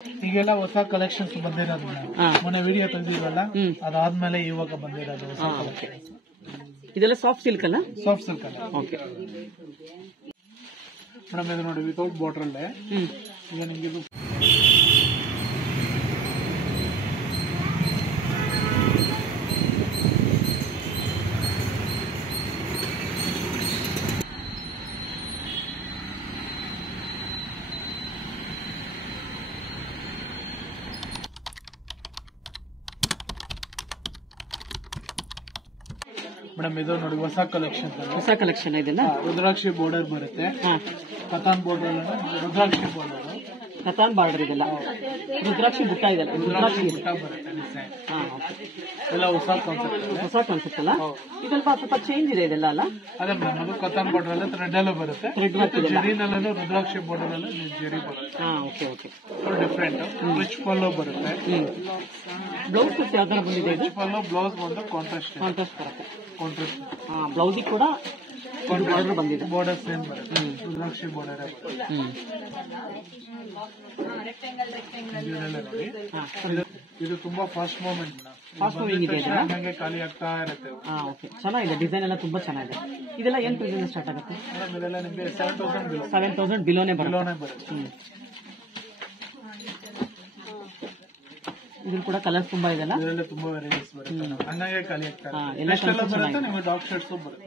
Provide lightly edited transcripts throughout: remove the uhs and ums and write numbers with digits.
ಈಗೆಲ್ಲ ಹೊಸ ಕಲೆಕ್ಷನ್ಸ್ ಬಂದಿರೋದು ಮೊನ್ನೆ ವಿಡಿಯೋ ತೆಗೆದಿರಲ್ಲ, ಅದಾದ್ಮೇಲೆ ಇವಾಗ ಬಂದಿರೋದು ಹೊಸ ಕಲೆಕ್ಷನ್. ಇದೆಲ್ಲ ಸಾಫ್ಟ್ ಸಿಲ್ಕ್ ಅಲ್ಲ? ಸಾಫ್ಟ್ ಸಿಲ್ಕ್ ಅಲ್ಲ. ಓಕೆ ಮೇಡಮ್, ಇದು ನೋಡಿ ವಿತೌಟ್ ಬಾರ್ಡರ್ ಈಗ ನಿಮ್ಗೆ ಇದು ಮೇಡಮ್, ಇದು ನೋಡಿ ಹೊಸ ಕಲೆಕ್ಷನ್ ಇದೆಲ್ಲ. ರುದ್ರಾಕ್ಷಿ ಬಾರ್ಡರ್ ಬರುತ್ತೆ, ಕತಾನ್ ಬಾರ್ಡರ್, ರುದ್ರಾಕ್ಷಿ ಬಾರ್ಡರ್, ಕತಾನ್ ಬಾರ್ಡರ್ ಇದೆಲ್ಲ, ರುದ್ರಾಕ್ಷಿ ಬುಟ್ಟ ಇದೆಲ್ಲ, ರುದ್ರಾಕ್ಷಿ ಬುಟ್ಟ ಬರುತ್ತೆ ಡಿಸೈನ್. ಎಲ್ಲ ಹೊಸ ಕಾನ್ಸೆಪ್ಟ್ ಅಲ್ಲ? ಇದೆಲ್ಲ ಸ್ವಲ್ಪ ಚೇಂಜ್ ಇದೆ ಇದೆಲ್ಲ ಅಲ್ಲ? ಅದೇ ಮೇಡಮ್, ಅದು ಕತಾನ್ ಬಾರ್ಡರ್ ಅಲ್ಲ, ಥ್ರೆಡ್ ಎಲ್ಲ ಬರುತ್ತೆ. ಜರಿನಲ್ಲೂ ರುದ್ರಾಕ್ಷಿ ಬಾರ್ಡರ್ ಅಲ್ಲ ಜರಿ ಬರುತ್ತೆ. Okay different. ರಿಚ್ ಪಲ್ಲು ಬರುತ್ತೆ. ಬ್ಲೌಸ್ ಯಾವ ತರ ಬಂದಿದೆ? ರಿಚ್ ಪಲ್ಲು, ಬ್ಲೌಸ್ ಬಂದು ಕಾಂಟ್ರಾಸ್ಟ್ ಬರುತ್ತೆ. ಬ್ಲೌಸಿಗೆ ಕೂಡ ಬಾರ್ಡರ್ ಬಂದಿದೆ. ಬಾರ್ಡರ್ ಸೇಮ್ ಬರುತ್ತೆ, ರುದ್ರಾಕ್ಷಿ ಬಾರ್ಡರ್. ಇದು ತುಂಬಾ ಫಾಸ್ಟ್ ಮೂವ್ಮೆಂಟ್, ಹಂಗೆ ಖಾಲಿ ಆಗ್ತಾ ಇರುತ್ತೆ. ಚೆನ್ನಾಗಿದೆ, ಡಿಸೈನ್ ಎಲ್ಲ ತುಂಬಾ ಚೆನ್ನಾಗಿದೆ. ಇದೆಲ್ಲ ಏನ್ ಪ್ರೈಸ್ ಸ್ಟಾರ್ಟ್ ಆಗುತ್ತೆ? ಇದೆಲ್ಲ ನಿಮಗೆ 7,000 ಬಿಲೋನೆ ಬರುತ್ತೆ. ಇದ್ರಲ್ಲಿ ಕೂಡ ಕಲರ್ಸ್ ತುಂಬಾ ಇದೆಲ್ಲ, ಇದೆಲ್ಲ ತುಂಬಾ ವೆರೈಟೀಸ್ ಬರುತ್ತೆ. ಹಂಗಾಗಿ ಖಾಲಿ ಆಗ್ತಾ ಬರುತ್ತೆ. ನಿಮಗೆ ಡಾರ್ಕ್ ಶೇಡ್ಸ್ ಬರುತ್ತೆ.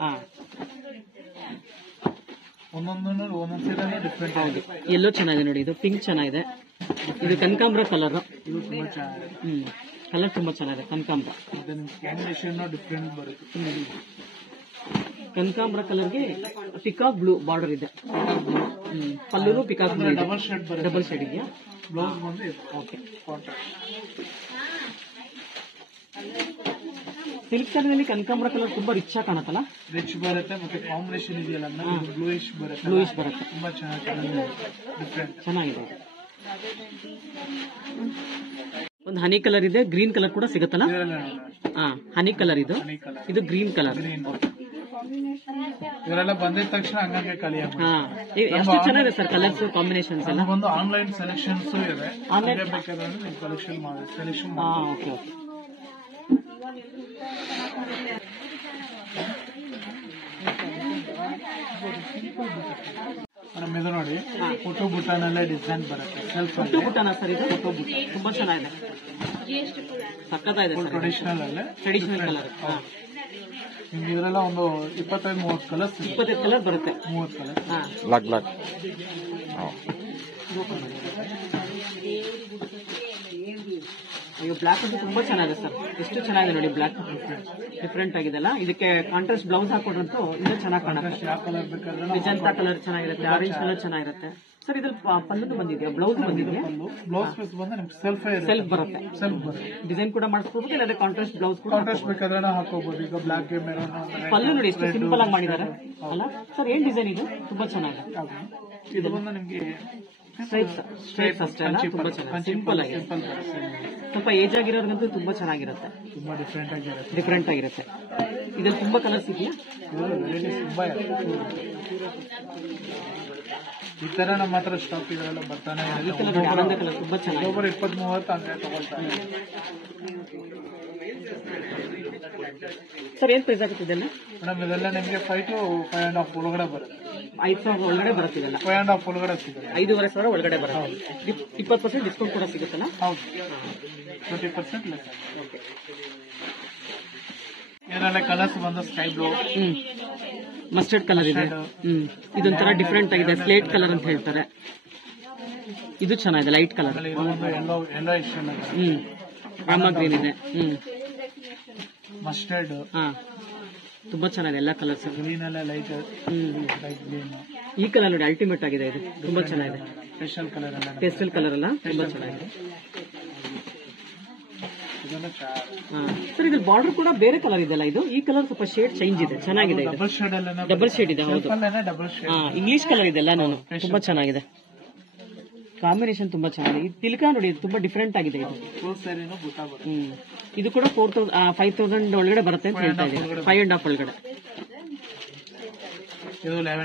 ಒಂದೊಂದ್ ಸೀರೆ ಡಿಫ್ರೆಂಟ್ ಆಗಿದೆ. ಎಲ್ಲೋ ಚೆನ್ನಾಗಿದೆ ನೋಡಿ, ಇದು ಪಿಂಕ್ ಚೆನ್ನಾಗಿದೆ, ಇದು ಕನಕಾಂಬ್ರ ಕಲರ್. ಇದು ತುಂಬಾ ಚೆನ್ನಾಗಿದೆ, ಕಲರ್ ತುಂಬಾ ಚೆನ್ನಾಗಿದೆ ಕನಕಾಂಬ್ರ. ಡಿಫ್ರೆಂಟ್ ಬರುತ್ತೆ. ಕನಕಾಂಬ್ರ ಕಲರ್ಗೆ ಪಿಕಾಕ್ ಬ್ಲೂ ಬಾರ್ಡರ್ ಇದೆ. ಪಲ್ಲೂ ಪಿಕಾಕ್ ಬ್ಲೂ, ಡಬಲ್ ಶೇಡ್ ಇದೆಯಾ? ಬ್ಲೌಸ್ ಬಂದು ಓಕೆ. ಸಿಲ್ಕ್ ಸ್ಯಾರಿನಲ್ಲಿ ಕನಕಾಂಬ್ರ ಕಲರ್ ತುಂಬಾ ರಿಚ್ ಆಗಿ ಕಾಣುತ್ತಲ್ಲ? ರಿಚ್ ಬರುತ್ತೆ, ಮತ್ತೆ ಕಾಂಬಿನೇಷನ್ ಇದೆಯಲ್ಲ ಬ್ಲೂಯಿಶ್ ಬರುತ್ತೆ. ತುಂಬಾ ಚೆನ್ನಾಗಿದೆ. ಒಂದು ಹನಿ ಕಲರ್ ಇದೆ, ಗ್ರೀನ್ ಕಲರ್ ಕೂಡ ಸಿಗುತ್ತಲ್ಲ? ಹನಿ ಕಲರ್ ಇದು ಗ್ರೀನ್ ಕಲರ್. ಇವರೆಲ್ಲ ಬಂದಿದ ತಕ್ಷಣ ಹಂಗಾಗಿ ಖಾಲಿ ಎಷ್ಟು ಚೆನ್ನಾಗಿದೆ ಸರ್ ಕಲರ್ಸ್ ಕಾಂಬಿನೇಷನ್ಸ್ ಎಲ್ಲ. ಒಂದು ಆನ್ಲೈನ್ ಸೆಲೆಕ್ಷನ್ಸ್ ಇದೆ, ಬೇಕಾದ್ರೆ ನೀವು ಸೆಲೆಕ್ಷನ್ ಓಕೆ. ಮೇಡಮ್, ಇದು ನೋಡಿ ಫೋಟೋ ಬುಟ್ಟಾನಲ್ಲೇ ಡಿಸೈನ್ ಬರುತ್ತೆ. ಫೋಟೋ ಬುಟ್ಟಾನ ಸರ್? ಇದು ಫೋಟೋ ಬುಟ್ಟ ತುಂಬಾ ಚೆನ್ನಾಗಿದೆ, ಸಕ್ಕತ್ತಾಗಿದೆ. Traditional colour. ನಿಮ್ಗೆ ಇದರೆಲ್ಲ ಒಂದು 25-30 ಕಲರ್ಸ್. 25 ಕಲರ್ ಬರುತ್ತೆ. 30 ಕಲರ್. ಅಯ್ಯೋ, ಬ್ಲಾಕ್ ಅಂತೂ ತುಂಬಾ ಚೆನ್ನಾಗಿದೆ ಸರ್, ಎಷ್ಟು ಚೆನ್ನಾಗಿದೆ ನೋಡಿ. ಬ್ಲಾಕ್ ಡಿಫ್ರೆಂಟ್ ಆಗಿದೆಲ್ಲ. ಇದಕ್ಕೆ ಕಾಂಟ್ರಾಸ್ಟ್ ಬ್ಲೌಸ್ ಹಾಕೊಡ್ರಂತೂ ಇನ್ನೂ ಚೆನ್ನಾಗಿ ಕಾಣುತ್ತೆ. ಮೆಜೆಂಟಾ ಕಲರ್ ಚೆನ್ನಾಗಿರುತ್ತೆ, ಆರೆಂಜ್ ಕಲರ್ ಚೆನ್ನಾಗಿರುತ್ತೆ ಸರ್. ಇದ್ರಲ್ಲಿ ಪಲ್ಲು ಬಂದಿದೆಯಾ, ಬ್ಲೌಸ್ ಬಂದಿದೆಯಾ? ಬ್ಲೌಸ್ ಪೀಸ್ ಬಂದ್ರೆ ಸೆಲ್ಫ್ ಬರುತ್ತೆ. ಡಿಸೈನ್ ಕೂಡ ಮಾಡಿಸ್ಕೋಬಹುದು, ಇಲ್ಲದೆ ಕಾಂಟ್ರಾಸ್ಟ್ ಬ್ಲೌಸ್ ಕೂಡ ಬೇಕಾದ್ರೆ ಹಾಕೋಬಹುದು. ಈಗ ಬ್ಲಾಕ್ ಮೆರೂನ್ ಪಲ್ಲು ನೋಡಿ ಎಷ್ಟು ಸಿಂಪಲ್ ಆಗಿ ಮಾಡಿದ್ದಾರೆ ಅಲ್ಲ ಸರ್? ಏನ್ ಡಿಸೈನ್ ಇದು? ತುಂಬಾ ಚೆನ್ನಾಗಿದೆ. ಇದು ಬಂದು ನಿಮ್ಗೆ ಸ್ಟ್ರೈಪ್ಸ್ ಅಷ್ಟೇ ಅಲ್ಲ, ತುಂಬಾ ಚೆನ್ನಾಗಿ ಸಿಂಪಲ್ ಆಗಿದೆ. ಸ್ವಲ್ಪ ಏಜ್ ಆಗಿರೋರ್ಗಂತೂ ತುಂಬಾ ಚೆನ್ನಾಗಿರುತ್ತೆ, ತುಂಬಾ ಡಿಫ್ರೆಂಟ್ ಆಗಿರುತ್ತೆ. ಇದ್ರಲ್ಲಿ ತುಂಬಾ ಕಲರ್ಸ್ ಇದೆಯಾ? ತುಂಬಾ ಈ ತರ ನಮ್ಮ ಹತ್ರ ಸ್ಟಾಕ್ ಇದೆಲ್ಲ ಬರ್ತಾನೆ. ಕಲರ್ ತುಂಬಾ ಚೆನ್ನಾಗಿ 20-30 ಹಂಗೆ ತಗೊಳ್ತಾರೆ ಸರ್. ಏನ್ ಪ್ರೈಸ್ ಆಗುತ್ತೆ ಇದೆಲ್ಲ? ಮೇಡಮ್, ಇದೆಲ್ಲ ನಿಮಗೆ 5 to 5.5 ಒಳಗಡೆ ಬರುತ್ತೆ. 5,000 ಒಳಗಡೆ ಬರುತ್ತೆ ಇದೆಲ್ಲ. 5.5 ಒಳಗಡೆ ಸಿಗುತ್ತೆ. 5,500 ಒಳಗಡೆ ಬರುತ್ತೆ. 20% ಡಿಸ್ಕೌಂಟ್ ಕೂಡ ಸಿಗುತ್ತಲ್ಲ? ಹೌದು, 20% ಲೆಸ್. ಇದೆಲ್ಲ ಕಲರ್ಸ್ ಬಂದು ಸ್ಕೈ ಬ್ಲೂ, ಮಸ್ಟರ್ಡ್ ಕಲರ್ ಇದೆ. ಇದೊಂಥರ ಡಿಫ್ರೆಂಟ್ ಆಗಿದೆ, ಸ್ಲೇಟ್ ಕಲರ್ ಅಂತ ಹೇಳ್ತಾರೆ. ಇದು ಚೆನ್ನಾಗಿದೆ, ಲೈಟ್ ಕಲರ್. ರಾಮ ಗ್ರೀನ್ ಇದೆ. ಮಸ್ಟರ್ಡ್ ತುಂಬಾ ಚೆನ್ನಾಗಿದೆ ಎಲ್ಲ ಕಲರ್ಸ್. ಗ್ರೀನ್ ಎಲ್ಲ ಲೈಟ್ ಗ್ರೀನ್. ಈ ಕಲರ್ ನೋಡಿ ಅಲ್ಟಿಮೇಟ್ ಆಗಿದೆ, ಇದು ತುಂಬಾ ಚೆನ್ನಾಗಿದೆ. ಪೇಸ್ಟಲ್ ಕಲರ್ ಎಲ್ಲ ತುಂಬಾ ಚೆನ್ನಾಗಿದೆ ಸರ್. ಇದು ಬಾರ್ಡರ್ ಕೂಡ ಬೇರೆ ಕಲರ್ ಇದೆಲ್ಲ. ಇದು ಈ ಕಲರ್ ಸ್ವಲ್ಪ ಶೇಡ್ ಚೇಂಜ್ ಇದೆ, ಚೆನ್ನಾಗಿದೆ. ಡಬಲ್ ಶೇಡ್ ಇದೆ, ಹೌದು. ಇಂಗ್ಲಿಷ್ ಕಲರ್ ಇದೆಲ್ಲ ನಾನು ತುಂಬಾ ಚೆನ್ನಾಗಿದೆ. ಕಾಂಬಿನೇಷನ್ ತುಂಬಾ ಚೆನ್ನಾಗಿದೆ. ಈ ತಿಲ್ಕ ನೋಡಿ ತುಂಬಾ ಡಿಫ್ರೆಂಟ್ ಆಗಿದೆ. ಇದು ಕೂಡ 5,000 ಒಳಗಡೆ ಬರುತ್ತೆ ಅಂತ ಹೇಳ್ತಾ ಇದ್ದೀನಿ. 5.5 ಒಳಗಡೆ.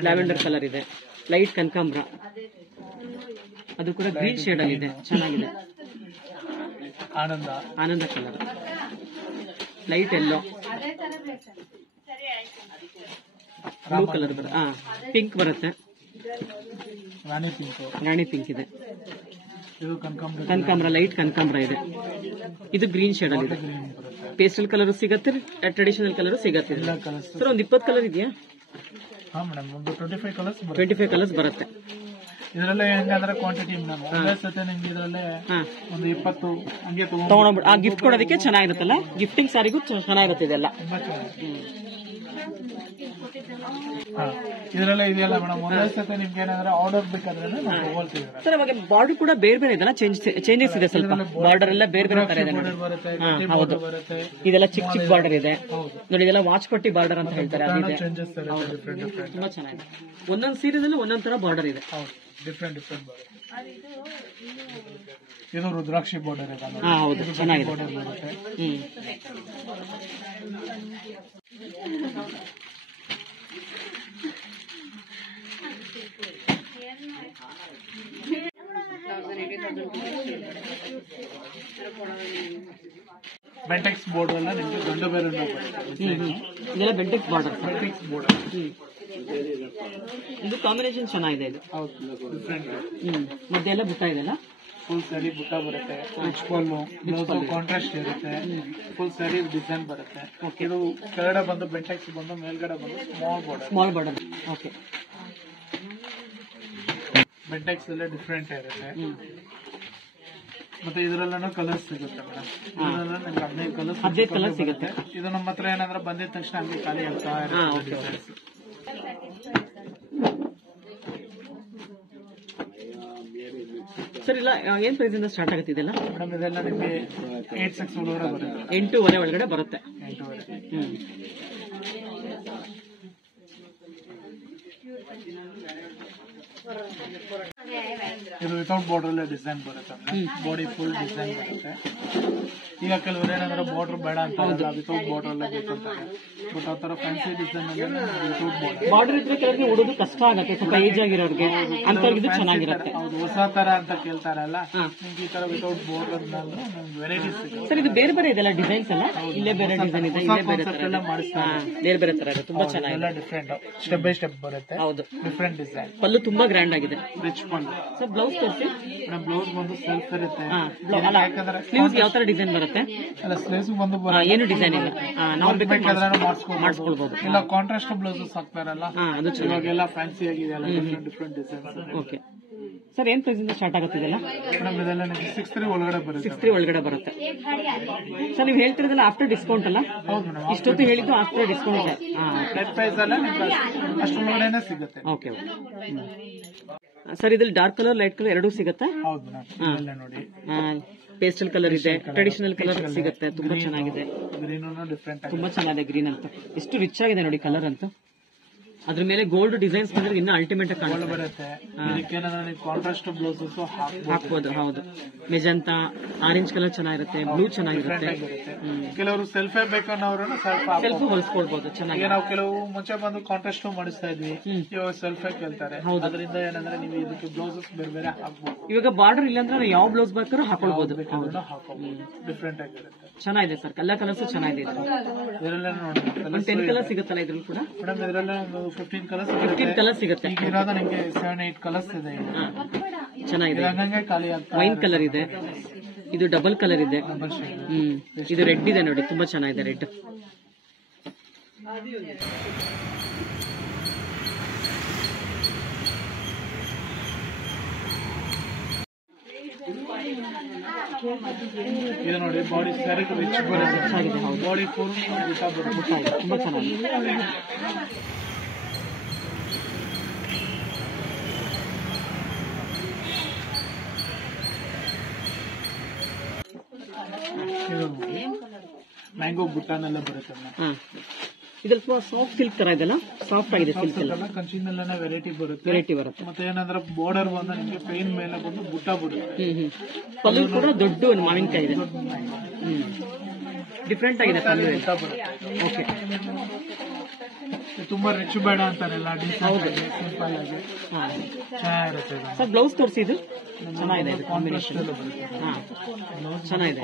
ಲ್ಯಾವೆಂಡರ್ ಕಲರ್ ಇದೆ, ಲೈಟ್ ಕನಕಾಂಬ್ರ. ಅದು ಕೂಡ ಗ್ರೀನ್ ಶೇಡ್ ಅಲ್ಲಿ ಇದೆ, ಚೆನ್ನಾಗಿದೆ. ಆನಂದ ಆನಂದ colour, light yellow, blue colour ಬರುತ್ತೆ, ಪಿಂಕ್ ಬರುತ್ತೆ, ರಾಣಿ ಪಿಂಕ್ ಇದೆ, ಇದು ಕನಕಾಂಬರ, ಲೈಟ್ ಕನಕಾಂಬರ ಇದೆ. ಇದು ಗ್ರೀನ್ ಶೇಡ್ ಅಲ್ಲಿ ಇದೆ. ಪೇಸ್ಟಲ್ ಕಲರ್ ಸಿಗತ್ತೆ, ಟ್ರೆಡಿಷನಲ್ ಕಲರ್ ಸಿಗತ್ತೆ. ಸರ್ ಒಂದು 20 ಕಲರ್ ಇದೆಯಾ? ಹಾ ಮೇಡಮ್, ಒಂದು 25 ಕಲರ್ಸ್ 25 ಕಲರ್ಸ್ ಬರುತ್ತೆ. ಇದರಲ್ಲೇ ಹೆಂಗಂದ್ರೆ ಕ್ವಾಂಟಿಟಿ ಒಂದೇ ಸತಿ ನಿಮ್ಗೆ ಇದರಲ್ಲೇ ಒಂದು 20 ಹಂಗೆ ತಗೊಂಡ್ಬಿಟ್ಟು ಗಿಫ್ಟ್ ಕೊಡೋದಕ್ಕೆ ಚೆನ್ನಾಗಿರುತ್ತಲ್ಲ, ಗಿಫ್ಟಿಂಗ್ ಸಾರಿಗೂ ಚೆನ್ನಾಗಿರುತ್ತೆ ಇದೆಲ್ಲ. ಇದರಲ್ಲೇ ಇದೆಯಲ್ಲ ಮೇಡಮ್, ಒಂದೇ ಸತಿ ನಿಮ್ಗೆ ಏನಾದ್ರೆ ಆರ್ಡರ್ ಬೇಕಾದ್ರೆ ನಾವು ತಗೊಳ್ತೀವಿ ಸರ್. ಅವಾಗ ಬಾರ್ಡರ್ ಕೂಡ ಬೇರೆ ಬೇರೆ ಇದೆಲ್ಲ, ಚೇಂಜಸ್ ಇದೆ ಸ್ವಲ್ಪ, ಬಾರ್ಡರ್ ಎಲ್ಲ ಬೇರೆ ಬೇರೆ ತರ ಇದೆ ನೋಡಿ. ಹೌದು, ಇದೆಲ್ಲ ಚಿಕ್ಕ ಚಿಕ್ಕ ಬಾರ್ಡರ್ ಇದೆ ನೋಡಿ, ಇದೆಲ್ಲ ವಾಚ್ ಪಟ್ಟಿ ಬಾರ್ಡರ್ ಅಂತ ಹೇಳ್ತಾರೆ, ಅದಿದೆ. ತುಂಬಾ ಚೆನ್ನಾಗಿದೆ. ಒಂದೊಂದು ಸೀರೆದಲ್ಲಿ ಒಂದೊಂದ್ ತರ ಬಾರ್ಡರ್ ಇದೆ. ಡಿಫ್ರೆಂಟ್ ಇದು ರುದ್ರಾಕ್ಷಿ ಬಾರ್ಡರ್ ಇದೆ. ಹೌದು, ಚೆನ್ನಾಗಿದೆ. ಬೆಂಟೆಕ್ಸ್ ಬೋರ್ಡ್ ಎಲ್ಲ ನಿಮ್ಗೆ ಗಂಡು ಬೇರೆ ಇದೆಲ್ಲ ಬೆಂಟೆಕ್ಸ್ ಬಾರ್ಡರ್. ಇದು ಕಾಂಬಿನೇಷನ್ ಚೆನ್ನಾಗಿದೆ. ಇದು ಮಧ್ಯೆ ಎಲ್ಲ ಬುಟ್ಟ ಇದೆಲ್ಲ, ಫುಲ್ ಸ್ಯಾರಿ ಬುಟ್ಟ ಬರುತ್ತೆ, ರಿಚ್ ಪಲ್ಲು, ಬ್ಲೌಸ್ ಕಾಂಟ್ರಾಸ್ಟ್ ಇರುತ್ತೆ, ಫುಲ್ ಸ್ಯಾರಿ ಡಿಸೈನ್ ಬರುತ್ತೆ. ಇದು ಕೆಳಗಡೆ ಬಂದು ಬೆಂಟೆಕ್ಸ್ ಬಂದು, ಮೇಲ್ಗಡೆ ಬಂದು ಸ್ಮಾಲ್ ಬಾರ್ಡರ್. ಓಕೆ, ಬೆಂಟೆಕ್ಸ್ ಎಲ್ಲ ಡಿಫ್ರೆಂಟ್ ಇರುತ್ತೆ. ಮತ್ತೆ ಇದರಲ್ಲೂ ಕಲರ್ಸ್ ಸಿಗುತ್ತೆ ಮೇಡಮ್. ಇದರಲ್ಲ 15 ಕಲರ್ ಸಿಗುತ್ತೆ. ಇದು ನಮ್ಮ ಹತ್ರ ಏನಂದ್ರೆ ಬಂದಿದ ತಕ್ಷಣ ಹಂಗೆ ಖಾಲಿ ಆಗ್ತಾ ಇರುತ್ತೆ. ಸರ್ ಇಲ್ಲ, ಏನ್ ಪ್ರೈಸ್ ಇಂದ ಸ್ಟಾರ್ಟ್ ಆಗುತ್ತೆ ಇದೆಲ್ಲ? ಮೇಡಮ್ ಇದೆಲ್ಲ ನಿಮಗೆ 8,600 ಒಳಗಡೆ ಬರುತ್ತೆ. 8,500 ಒಳಗಡೆ ಬರುತ್ತೆ. 8,500. ಇದು ವಿತೌಟ್ ಬಾರ್ಡರ್ ಡಿಸೈನ್ ಬರುತ್ತೆ, ಬಾಡಿ ಫುಲ್ ಡಿಸೈನ್ ಬರುತ್ತೆ. ಈಗ ಕೆಲವರು ಏನಂದ್ರೆ ಬಾರ್ಡರ್ ಬೇಡ ಅಂತ ವಿತೌಟ್ ಬಾರ್ಡರ್ ಬೇಕಂತಾರೆ, ಬಟ್ ಆ ತರ ಫ್ಯಾನ್ಸಿ ಡಿಸೈನ್ ವಿತೌಟ್ ಬಾರ್ಡರ್ ಇದ್ರೆ ಕೆಲವರಿಗೆ ಉಡೋದು ಕಷ್ಟ ಆಗುತ್ತೆ, ಸ್ವಲ್ಪ ಏಜ್ ಆಗಿರೋರಿಗೆ, ಅಂತವ್ರಿಗೆ ಇದು ಚೆನ್ನಾಗಿರುತ್ತೆ. ಹೌದು, ಹೊಸ ತರ ಅಂತ ಕೇಳ್ತಾರಲ್ಲ, ನಿಮ್ಗೆ ಈ ತರ ವಿತೌಟ್ ಬಾರ್ಡರ್ ವೆರೈಟೀಸ್ ಇದೆ. ಸರ್ ಇದು ಬೇರೆ ಬೇರೆ ಇದೆಲ್ಲ ಡಿಸೈನ್ಸ್ ಎಲ್ಲ, ಇಲ್ಲೇ ಬೇರೆ ಡಿಸೈನ್ ಇದೆ, ಇಲ್ಲೇ ಬೇರೆ ತರ ಬೇರೆ ಬೇರೆ ತರ ಇದೆ, ತುಂಬಾ ಚೆನ್ನಾಗಿದೆ. ಡಿಫ್ರೆಂಟ್ ಸ್ಟೆಪ್ ಬೈ ಸ್ಟೆಪ್ ಬರುತ್ತೆ. ಹೌದು, ಡಿಫ್ರೆಂಟ್ ಡಿಸೈನ್. ಪಲ್ಲು ತುಂಬಾ ಗ್ರ್ಯಾಂಡ್ ಆಗಿದೆ, ರಿಚ್ ಪಲ್ಲು. ಸರ್ ಬ್ಲೌಸ್ ತೋರಿಸಿ. ಬ್ಲೌಸ್ ಬಂದು ಸೆಲ್ಫ್ ಇರುತ್ತೆ. ಯಾಕಂದ್ರೆ ಸ್ಲೀವ್ಸ್ ಯಾವ ತರ ಡಿಸೈನ್ ಬರುತ್ತೆ? ಅಲ್ಲ, ಸ್ಲೀವ್ಸ್ ಬಂದು ಏನು ಡಿಸೈನ್ ಇಲ್ಲ, ನಾವು ಬೇಕಾದ್ರೆ ಮಾಡಿಸ್ಕೊಳ್ಬಹುದು. ಇಲ್ಲ, ಕಾಂಟ್ರಾಸ್ಟ್ ಬ್ಲೌಸಸ್ ಹಾಕ್ತಾರಲ್ಲ, ಅದು ಇವಾಗೆಲ್ಲ ಫ್ಯಾನ್ಸಿ ಆಗಿದೆ, ಡಿಫ್ರೆಂಟ್ ಡಿಸೈನ್ಸ್. ಓಕೆ ಸರ್, ಏನ್ ಪ್ರೈಸ್ ಇಂದ ಸ್ಟಾರ್ಟ್ ಆಗುತ್ತೆ ಇದೆಲ್ಲ? ಮೇಡಮ್ ಇದೆಲ್ಲ 6,300 ಒಳಗಡೆ ಬರುತ್ತೆ. 6,300 ಒಳಗಡೆ ಬರುತ್ತೆ. ಸರ್ ನೀವು ಹೇಳ್ತಿರೋದಲ್ಲ ಆಫ್ಟರ್ ಡಿಸ್ಕೌಂಟ್ ಅಲ್ಲ? ಹೌದು ಮೇಡಮ್, ಇಷ್ಟೊತ್ತು ಹೇಳಿದ್ದು ಆಫ್ಟರ್ ಡಿಸ್ಕೌಂಟ್. ನೆಟ್ ಪ್ರೈಸ್ ಅಲ್ಲ, ಅಷ್ಟೊಳಗಡೆನೆ ಸಿಗುತ್ತೆ. ಓಕೆ ಸರ್, ಇದ್ರಲ್ಲಿ ಡಾರ್ಕ್ ಕಲರ್, ಲೈಟ್ ಕಲರ್ ಎರಡೂ ಸಿಗುತ್ತೆ? ಹೌದು ಮೇಡಮ್, ನೋಡಿ ಪೇಸ್ಟಲ್ ಕಲರ್ ಇದೆ, ಟ್ರೆಡಿಷನಲ್ ಕಲರ್ ಸಿಗುತ್ತೆ, ತುಂಬಾ ಚೆನ್ನಾಗಿದೆ. ಗ್ರೀನ್ ಡಿಫ್ರೆಂಟ್, ತುಂಬಾ ಚೆನ್ನಾಗಿದೆ ಗ್ರೀನ್ ಅಂತ, ಎಷ್ಟು ರಿಚ್ ಆಗಿದೆ ನೋಡಿ ಕಲರ್ ಅಂತ. ಅದ್ರ ಮೇಲೆ ಗೋಲ್ಡ್ ಡಿಸೈನ್ಸ್ ಬಂದ್ರೆ ಇನ್ನ ಅಲ್ಟಿಮೇಟ್ ಆಗಿ ಬರುತ್ತೆ. ಕಾಂಟ್ರಾಸ್ಟ್ ಬ್ಲೌಸಸ್ ಹಾಕ್ಬೋದು. ಹೌದು, ಮೆಜಂತಾ, ಆರೆಂಜ್ ಕಲರ್ ಚೆನ್ನಾಗಿರುತ್ತೆ, ಬ್ಲೂ ಚೆನ್ನಾಗಿರುತ್ತೆ. ಕೆಲವರು ಸೆಲ್ಫೇ ಬೇಕನ್ನೋರು ಸೆಲ್ಫ್ ಹೊಲಿಸ್ಕೊಳ್ಬಹುದು ಚೆನ್ನಾಗಿ. ನಾವು ಕೆಲವು ಮುಂಚೆ ಬಂದು ಕಾಂಟ್ರಾಸ್ಟ್ ಮಾಡಿಸ್ತಾ ಇದ್ವಿ, ಇವಾಗ ಸೆಲ್ಫೇ ಕೇಳ್ತಾರೆ. ಅದರಿಂದ ಏನಂದ್ರೆ ನೀವು ಇದಕ್ಕೆ ಬ್ಲೌಸಸ್ ಬೇರೆ ಬೇರೆ ಹಾಕ್ಬೋದು. ಇವಾಗ ಬಾರ್ಡರ್ ಇಲ್ಲ ಅಂದ್ರೆ ಯಾವ ಬ್ಲೌಸ್ ಬೇಕಾದ್ರೂ ಹಾಕೊಳ್ಬಹುದು, ಡಿಫ್ರೆಂಟ್ ಆಗಿರುತ್ತೆ. ಚೆನ್ನಾಗಿದೆ ಸರ್, ಎಲ್ಲ ಕಲರ್ಸ್ ಚೆನ್ನಾಗಿದೆ. ಇದರಲ್ಲೇ ನೋಡಿ 10 ಕಲರ್ ಸಿಗುತ್ತಲ್ಲ ಇದ್ರಲ್ಲಿ ಕೂಡ? ಮೇಡಮ್ ಇದರಲ್ಲೇ 15 ಕಲರ್ ಸಿಗುತ್ತೆ. ಈಗ ಇರೋದು ನಿಮಗೆ 7-8 ಕಲರ್ಸ್ ಇದೆ. ಚೆನ್ನಾಗಿದೆ. ಹಂಗಂಗೆ ಖಾಲಿ ಆಗ್ತದೆ. ವೈನ್ ಕಲರ್ ಇದೆ, ಇದು ಡಬಲ್ ಕಲರ್ ಇದೆ, ಇದು ರೆಡ್ ಇದೆ ನೋಡಿ, ತುಂಬಾ ಚೆನ್ನಾಗಿದೆ ರೆಡ್. ಇದು ನೋಡಿ, ಬಾಡಿ ಸ್ಯಾರಿ ರಿಚ್ ಬರುತ್ತೆ, ಬಾಡಿ ಫುಲ್ ಬರುತ್ತೆ, ತುಂಬಾ ಚೆನ್ನಾಗಿದೆ. ಮ್ಯಾಂಗೋ ಬುಟ್ಟಾನೆಲ್ಲ ಬರುತ್ತೆ. ಇದ್ರಲ್ಲಿ ಸ್ವಲ್ಪ ಸಾಫ್ಟ್ ಸಿಲ್ಕ್ ತರ ಇದೆಲ್ಲ, ಸಾಫ್ಟ್ ಆಗಿದೆ ಸಿಲ್ಕ್ ಎಲ್ಲ, ಕಂಚಿನಲ್ಲೇನೆ ವೆರೈಟಿ ಬರುತ್ತೆ. ಮತ್ತೆ ಏನಂದ್ರೆ ಬಾರ್ಡರ್ ಬಂದು ನಿಮಗೆ ಪೈನ್ ಮೇಲೆ ಬಂದು ಬುಟ್ಟ ಬರುತ್ತೆ. ಪಲ್ಲು ಕೂಡ ದೊಡ್ಡ ಮಾವಿನಕಾಯಿ ಇದೆ, ಡಿಫ್ರೆಂಟ್ ಆಗಿದೆ ಪಲ್ಲು. ಓಕೆ ತುಂಬಾ ರಿಚ್ ಬೇಡ ಅಂತಾರಲ್ಲ, ಡಿಸೆಂಟ್ ಸಿಂಪಲ್ ಆಗಿ ಚೆನ್ನಾಗಿರುತ್ತೆ. ಸರ್ ಬ್ಲೌಸ್ ತೋರಿಸಿ, ಇದು ಚೆನ್ನಾಗಿದೆ, ಇದು ಕಾಂಬಿನೇಷನ್ ಚೆನ್ನಾಗಿದೆ.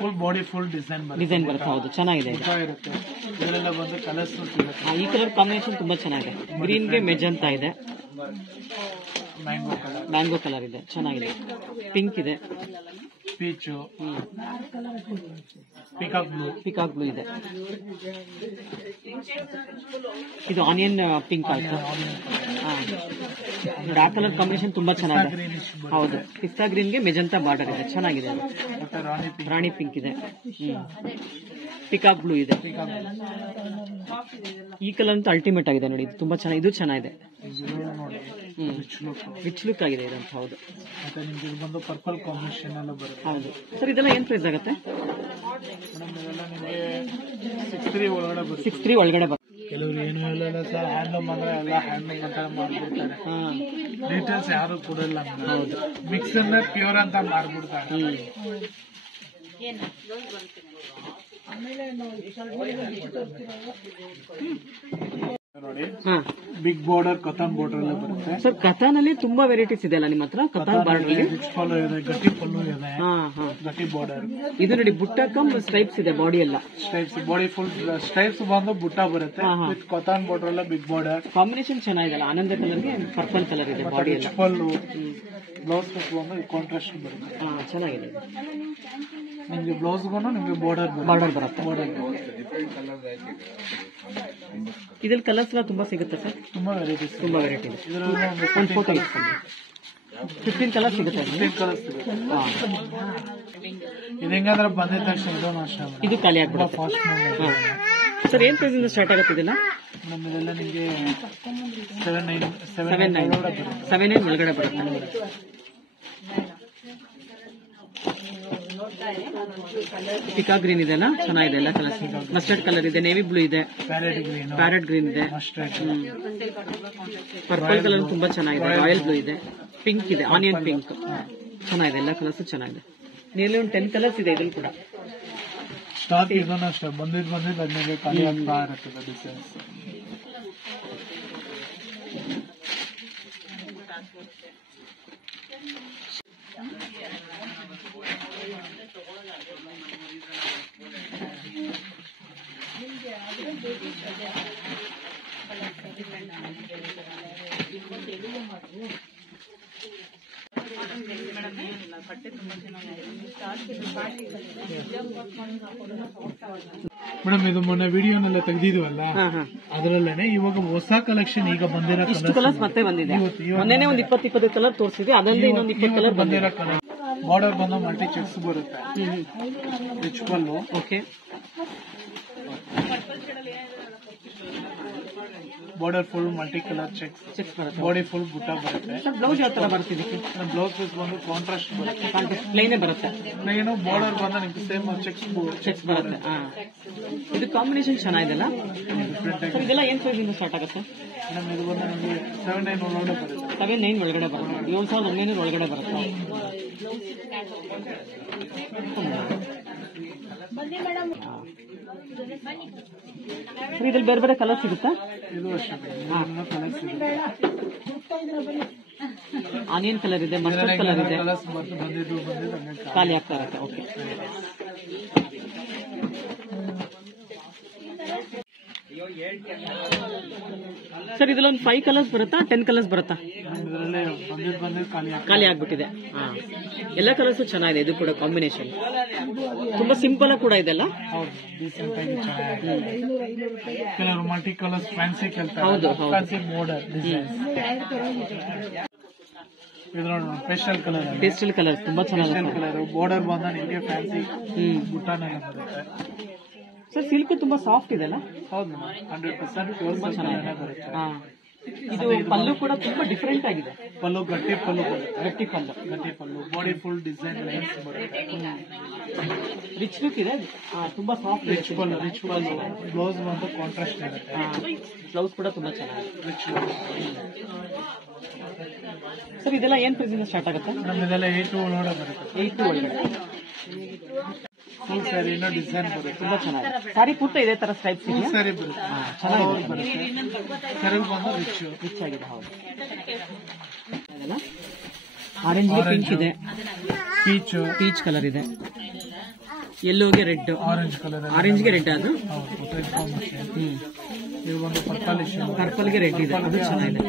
ಫುಲ್ ಬಾಡಿ ಫುಲ್ ಡಿಸೈನ್ ಬರುತ್ತೆ. ಹೌದು, ಚೆನ್ನಾಗಿದೆ ಇರುತ್ತೆ. ಇದರೆಲ್ಲ ಬಂದು ಕಲರ್ಸ್ ಈ ಕಲರ್ ಕಾಂಬಿನೇಷನ್ ತುಂಬಾ ಚೆನ್ನಾಗಿದೆ. ಗ್ರೀನ್ಗೆ ಮೆಜಂತಾ ಇದೆ, ಮ್ಯಾಂಗೋ ಕಲರ್ ಇದೆ, ಚೆನ್ನಾಗಿದೆ. ಪಿಂಕ್ ಇದೆ, ಪೀಚು, ಪಿಕಾಕ್ ಬ್ಲೂ ಇದೆ. ಇದು ಆನಿಯನ್ ಪಿಂಕ್ ಆಯ್ತು. ಆ ಕಲರ್ ಕಾಂಬಿನೇಷನ್ ತುಂಬಾ ಚೆನ್ನಾಗಿದೆ. ಹೌದು, ಪಿಸ್ತಾ ಗ್ರೀನ್ಗೆ ಮೆಜಂತಾ ಬಾರ್ಡರ್ ಇದೆ, ಚೆನ್ನಾಗಿದೆ. ರಾಣಿ ಪಿಂಕ್ ಇದೆ, ಪಿಕಾಕ್ ಬ್ಲೂ ಇದೆ. ಈ ಕಲರ್ ಅಂತೂ ಅಲ್ಟಿಮೇಟ್ ಆಗಿದೆ ನೋಡಿ, ಇದು ತುಂಬಾ ಚೆನ್ನಾಗಿದೆ. ಇದು ಚೆನ್ನಾಗಿದೆ, ರಿಚ್ ಲುಕ್ ಆಗಿದೆ ಇದಂತ. ಹೌದು, ಬಂದು ಪರ್ಪಲ್ ಕಾಂಬಿನೇಷನ್ ಎಲ್ಲ ಬರುತ್ತೆ. ಹೌದು ಸರ್, ಇದೆಲ್ಲ ಏನ್ ಪ್ರೈಸ್ ಆಗುತ್ತೆ? ಒಳಗಡೆ ಬರುತ್ತೆ. 63 ಒಳಗಡೆ ಬರುತ್ತೆ. ಕೆಲವರು ಏನು ಹೇಳಲ್ಲ ಸರ್, ಹ್ಯಾಂಡ್ಲೂಮ್ ಅಂದ್ರೆ ಎಲ್ಲ ಹ್ಯಾಂಡ್ಲೂಮ್ ಅಂತ ಮಾಡ್ಬಿಡ್ತಾರೆ. ಡೀಟೇಲ್ಸ್ ಯಾರು ಕೊಡಲ್ಲ. ಹೌದು, ಮಿಕ್ಸ್ ಅಂದ್ರೆ ಪ್ಯೂರ್ ಅಂತ ಮಾಡ್ಬಿಡ್ತಾರೆ. ನೋಡಿ, ಬಿಗ್ ಬಾರ್ಡರ್ ಕತಾನ್ ಬಾರ್ಡರ್ ಎಲ್ಲ ಬರುತ್ತೆ. ಸರ್ ಕತಾನ್ ಅಲ್ಲಿ ತುಂಬಾ ವೆರೈಟೀಸ್ ಇದೆ ಅಲ್ಲ ನಿಮ್ಮ ಹತ್ರ? ಕತಾನ್ ಬಾರ್ಡರ್ ಇದೆ, ಪಲ್ಲು ಇದೆ, ಗಟ್ಟಿ ಪಲ್ಲು ಇದೆ, ಗಟ್ಟಿ ಬಾರ್ಡರ್. ಇದು ನೋಡಿ ಬುಟ್ಟ ಕಮ್ ಸ್ಟ್ರೈಪ್ಸ್ ಇದೆ, ಬಾಡಿ ಎಲ್ಲ ಸ್ಟ್ರೈಪ್ಸ್, ಬಾಡಿ ಫುಲ್ ಸ್ಟ್ರೈಪ್ಸ್ ಬಂದು ಬುಟ್ಟ ಬರುತ್ತೆ. ವಿತ್ ಕತಾನ್ ಬಾರ್ಡರ್ ಎಲ್ಲ ಬಿಗ್ ಬಾರ್ಡರ್. ಕಾಂಬಿನೇಷನ್ ಚೆನ್ನಾಗಿದೆ. ಆನಂದ ಕಲರ್ಗೆ ಪರ್ಪಲ್ ಕಲರ್ ಇದೆ, ಬಾಡಿ ಎಲ್ಲ ಪಲ್ಲು. ಬ್ಲೌಸ್ ಬಂದು ಕಾಂಟ್ರಾಸ್ಟ್ ಬರುತ್ತೆ. ಚೆನ್ನಾಗಿದೆ. ನಿಮ್ಗೆ ಬ್ಲೌಸ್ಗೂ ನಿಮ್ಗೆ ಬಾರ್ಡರ್ ಬರುತ್ತೆ. ಇದ್ರಲ್ಲಿ ಕಲರ್ಸ್ ಎಲ್ಲ ತುಂಬಾ ಸಿಗುತ್ತೆ ಸರ್, ತುಂಬಾ ವೆರೈಟಿ ಇದೆ. ಒಂದು ಫೋಟೋ ಇಟ್ಕೊಂಡು 15 ಕಲರ್ ಸಿಗುತ್ತೆ. 15 ಕಲರ್ಸ್ ಸಿಗುತ್ತೆ. ಇದು ಹೆಂಗಂದ್ರೆ ಬಂದಿದ್ದ ತಕ್ಷಣ ಇದು ಖಾಲಿ ಆಗ್ಬಿಡುತ್ತೆ ಫಾಸ್ಟ್. ಸರ್ ಏನ್ ಪ್ರೈಸ್ ಇಂದ ಸ್ಟಾರ್ಟ್ ಆಗುತ್ತೆ ಇದೆಲ್ಲ? ನಮ್ಮದೆಲ್ಲ ನಿಮಗೆ 79 ಒಳಗಡೆ ಬರುತ್ತೆ. ಪಿಕಾ ಗ್ರೀನ್ ಇದೆ ಅಲ್ಲ, ಚೆನ್ನಾಗಿದೆ. ಎಲ್ಲ ಕಲರ್ಸ್, ಮಸ್ಟರ್ಡ್ ಕಲರ್ ಇದೆ, ನೇವಿ ಬ್ಲೂ ಇದೆ, ಪ್ಯಾರೆಟ್ ಗ್ರೀನ್ ಇದೆ, ಪರ್ಪಲ್ ಕಲರ್ ತುಂಬಾ ಚೆನ್ನಾಗಿದೆ, ರಾಯಲ್ ಬ್ಲೂ ಇದೆ, ಪಿಂಕ್ ಇದೆ, ಆನಿಯನ್ ಪಿಂಕ್ ಚೆನ್ನಾಗಿದೆ. ಎಲ್ಲ ಕಲರ್ಸ್ ಚೆನ್ನಾಗಿದೆ. ನಿಯರ್ಲಿ ಒಂದು 10 ಕಲರ್ಸ್ ಇದೆ ಇದ್ರಲ್ಲಿ ಕೂಡ. ಸ್ಟಾಕ್ ಇದನ್ನ ಅಷ್ಟೇ ಬಂದಿದ್ದು ಅದನ್ನೇ ಖಾಲಿ ಆಗ್ತಾ ಇರುತ್ತೆ ಡಿಸೈನ್ಸ್. ಮೇಡಮ್, ಇದು ಮೊನ್ನೆ ವಿಡಿಯೋನೆಲ್ಲ ತೆಗೆದಿದ್ವಲ್ಲ, ಅದರಲ್ಲೇನೆ ಇವಾಗ ಹೊಸ ಕಲೆಕ್ಷನ್ ಈಗ ಬಂದಿರೋ ಕಲರ್ಸ್ ಮತ್ತೆ ಬಂದಿದೆ. ಮೊನ್ನೆ ಒಂದು 20 ಕಲರ್ ತೋರಿಸಿದೆ, ಅದಲ್ಲದೆ ಇನ್ನೊಂದು 20 ಕಲರ್ ಬಂದಿರೋ ಕಲರ್. ಬಾರ್ಡರ್ ಬಂದು ಮಲ್ಟಿ ಚೆಕ್ಸ್ ಬರುತ್ತೆ, ರಿಚ್ ಪಲ್ಲು. Okay, border full multi colour checks ಬರುತ್ತೆ, ಬಾಡಿ ಫುಲ್ ಬುಟ್ಟ ಬರುತ್ತೆ. ಬ್ಲೌಸ್ ಯಾವ ತರ ಬರುತ್ತೆ ಇದಕ್ಕೆ? ಬ್ಲೌಸ್ ಪೀಸ್ ಬಂದು ಕಾಂಟ್ರಾಸ್ಟ್ ಬರುತ್ತೆ, ಪ್ಲೇನೇ ಬರುತ್ತೆ. ಪ್ಲೇನು ಬಾರ್ಡರ್ ಬಂದು ನಿಮ್ಗೆ ಸೇಮ್ ಚೆಕ್ಸ್ ಬರುತ್ತೆ. ಇದು ಕಾಂಬಿನೇಷನ್ ಚೆನ್ನಾಗಿದೆಲ್ಲ. ಇದೆಲ್ಲ ಏನ್ ಪ್ರೈಸ್ ಇಂದ ಸ್ಟಾರ್ಟ್ ಆಗುತ್ತೆ? ಮೇಡಮ್, ಇದು ಬಂದು ನಿಮಗೆ 79 ಒಳಗಡೆ ಬರುತ್ತೆ. 79 ಒಳಗಡೆ ಬರುತ್ತೆ, 7900 ಒಳಗಡೆ ಬರುತ್ತೆ. ಇದ್ರಲ್ಲಿ ಬೇರೆ ಬೇರೆ ಕಲರ್ ಸಿಗುತ್ತಾ? ಇದು ಅಷ್ಟೇ ಕಲರ್ ಸಿಗುತ್ತೆ. ಆನಿಯನ್ ಕಲರ್ ಇದೆ, ಮಸ್ಟರ್ಡ್ ಕಲರ್ ಇದೆ, ಬಂದಿದ್ದು ಖಾಲಿ ಆಗ್ತಾ ಇರುತ್ತೆ. ಓಕೆ, ಸರ್ ಇದ್ರಲ್ಲಿ ಒಂದು 5 ಕಲರ್ಸ್ ಬರುತ್ತಾ, 10 ಕಲರ್ಸ್ ಬರುತ್ತಾ? ಖಾಲಿ ಆಗ್ಬಿಟ್ಟಿದೆ. ಎಲ್ಲ ಕಲರ್ಸ್ ಚೆನ್ನಾಗಿದೆ. ಇದು ಕೂಡ ಕಾಂಬಿನೇಷನ್ ತುಂಬಾ ಸಿಂಪಲ್ ಕೂಡ ಇದೆಲ್ಲ. ಕೆಲವರು ಮಲ್ಟಿ ಕಲರ್ಸ್ ಫ್ಯಾನ್ಸಿ ಕೇಳ್ತಾರೆ. ಹೌದು, ಫ್ಯಾನ್ಸಿ ಮೋಡಲ್ ಡಿಸೈನ್. ಇದು ನೋಡಿ, ಪೇಸ್ಟಲ್ ಕಲರ್ ತುಂಬಾ ಚೆನ್ನಾಗಿದೆ. ಕಲರ್ ಬಾರ್ಡರ್ ಬಂದ ನಿಮಗೆ ಫ್ಯಾನ್ಸಿ ಬುಟ್ಟಾನೆಲ್ಲ ಬರುತ್ತೆ. ಸರ್ ಸಿಲ್ಕ್ ತುಂಬಾ ಸಾಫ್ಟ್ ಇದೆ ಅಲ್ಲ? ಹೌದು, 100% ತುಂಬಾ ಚೆನ್ನಾಗಿದೆ ಬರುತ್ತೆ. ಇದು ಪಲ್ಲು ಕೂಡ ತುಂಬಾ ಡಿಫರೆಂಟ್ ಆಗಿದೆ. ಪಲ್ಲು ಗಟ್ಟಿ ಪಲ್ಲು, ಬಾಡಿ ಫುಲ್ ಡಿಸೈನ್ ಲೈನ್ಸ್ ಬರುತ್ತೆ. ರಿಚ್ ಲುಕ್ ಇದೆ, ತುಂಬಾ ಸಾಫ್ಟ್. ರಿಚ್ ಪಲ್ಲು ಬ್ಲೌಸ್ ಬಂದು ಕಾಂಟ್ರಾಸ್ಟ್ ಇರುತ್ತೆ. ಬ್ಲೌಸ್ ಕೂಡ ತುಂಬಾ ಚೆನ್ನಾಗಿದೆ, ರಿಚ್ ಲುಕ್. ಸರ್ ಇದೆಲ್ಲ ಏನ್ ಪ್ರೈಸ್ ಇಂದ ಸ್ಟಾರ್ಟ್ ಆಗುತ್ತೆ? ಇದೆಲ್ಲ 8 ಒಳಗಡೆ ಬರುತ್ತೆ. 8 ಒಳಗಡೆ. ಫುಲ್ ಸ್ಯಾರಿನೂ ಡಿಸೈನ್ ಬರುತ್ತೆ. ತುಂಬಾ ಚೆನ್ನಾಗಿದೆ. ಸ್ಯಾರಿ ಪೂರ್ತಿ ಇದೇ ತರ ಸ್ಟ್ರೈಪ್ಸ್ ಫುಲ್ ಇದೆಯಾ? ಸ್ಯಾರಿ ಬರುತ್ತೆ. ಚೆನ್ನಾಗಿದೆ ಬರುತ್ತೆ. ಸೆರಗು ಬಂದು ರಿಚ್ ಆಗಿದೆ. ಹೌದು, ಆರೆಂಜ್ ಪಿಂಕ್ ಇದೆ, ಪೀಚ್ ಕಲರ್ ಇದೆ, ಯೆಲ್ಲೋಗೆ ರೆಡ್, ಆರೆಂಜ್ ಕಲರ್, ಆರೆಂಜ್ಗೆ ರೆಡ್ ಅದು. ಇದು ಒಂದು ಪರ್ಪಲ್ಗೆ ರೆಡ್ ಇದೆ, ಅದು ಚೆನ್ನಾಗಿದೆ.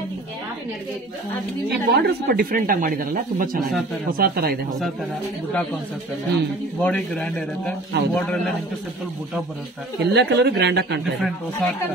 ಈ ಬಾರ್ಡರ್ ಸ್ವಲ್ಪ ಡಿಫ್ರೆಂಟ್ ಆಗಿ ಮಾಡಿದಾರಲ್ಲ, ತುಂಬಾ ಚೆನ್ನಾಗಿದೆ, ಹೊಸ ತರ ಇದೆ. ಹೊಸ ತರ ಬುಟಾ ಕಾನ್ಸೆಪ್ಟ್ ಅಲ್ಲಿ ಬಾಡಿ ಗ್ರ್ಯಾಂಡ್ ಇರುತ್ತೆ. ಬಾರ್ಡರ್ ಎಲ್ಲ ನಿಂತು ಸಿಂಪಲ್ ಬುಟಾ ಬರುತ್ತೆ. ಎಲ್ಲ ಕಲರ್ ಗ್ರ್ಯಾಂಡ್ ಆಗಿ ಕಾಣ್ತಾ ಇದೆ. ಹೊಸ ತರ